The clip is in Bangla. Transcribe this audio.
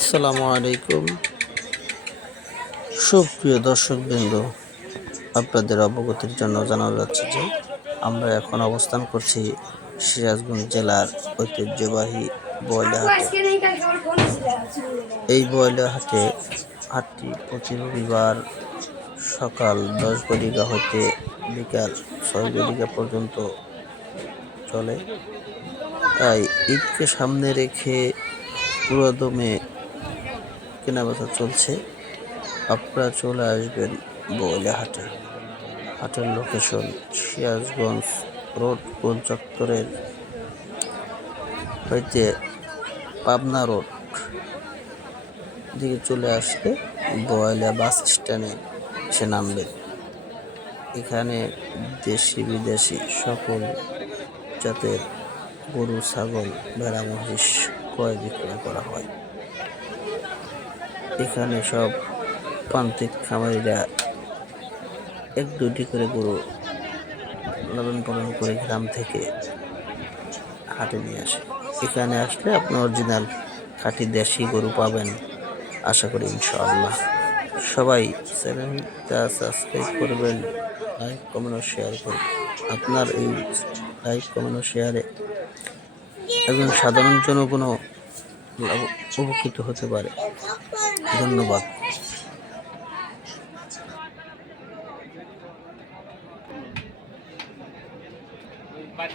আসসালামু আলাইকুম। সুপ্রিয় দর্শকবৃন্দ, আপনাদের অবগতির জন্য জানানো যাচ্ছে যে আমরা এখন অবস্থান করছি সিরাজগঞ্জ জেলার ঐতিহ্যবাহী বয়লা হাটে। এই বয়লা হাটটি প্রতি রবিবার সকাল 10 ঘটিকা হইতে বিকাল 6 ঘটিকা পর্যন্ত চলে। তাই ঈদকে সামনে রেখে পুরোদমে কেনাবেচা চলছে। আপনারা চলে আসবেন বয়লা হাটে। হাটের লোকেশন সিরাজগঞ্জ রোড গোল চত্বরের হইতে পাবনা রোড দিকে চলে আসলে বয়লা বাস স্ট্যান্ডে এসে নামবেন। এখানে দেশি বিদেশি সকল জাতের গরু, ছাগল, ভেড়া, মহিষ ক্রয় বিক্রয় করা হয়। এখানে সব প্রান্তিক খামারিরা 1-2টি করে গরু লালন পালন করে গ্রাম থেকে হাটে নিয়ে আসে। এখানে আসলে আপনি অরিজিনাল খাঁটি দেশি গরু পাবেন, আশা করি ইনশাআল্লাহ। সবাই চ্যানেলটা সাবস্ক্রাইব করবেন, লাইক কমেন্ট ও শেয়ার করবেন। আপনার এই লাইক কমেন্ট ও শেয়ারে একজন সাধারণ জনগণও উপকৃত হতে পারে। ধন্যবাদ। ভাই,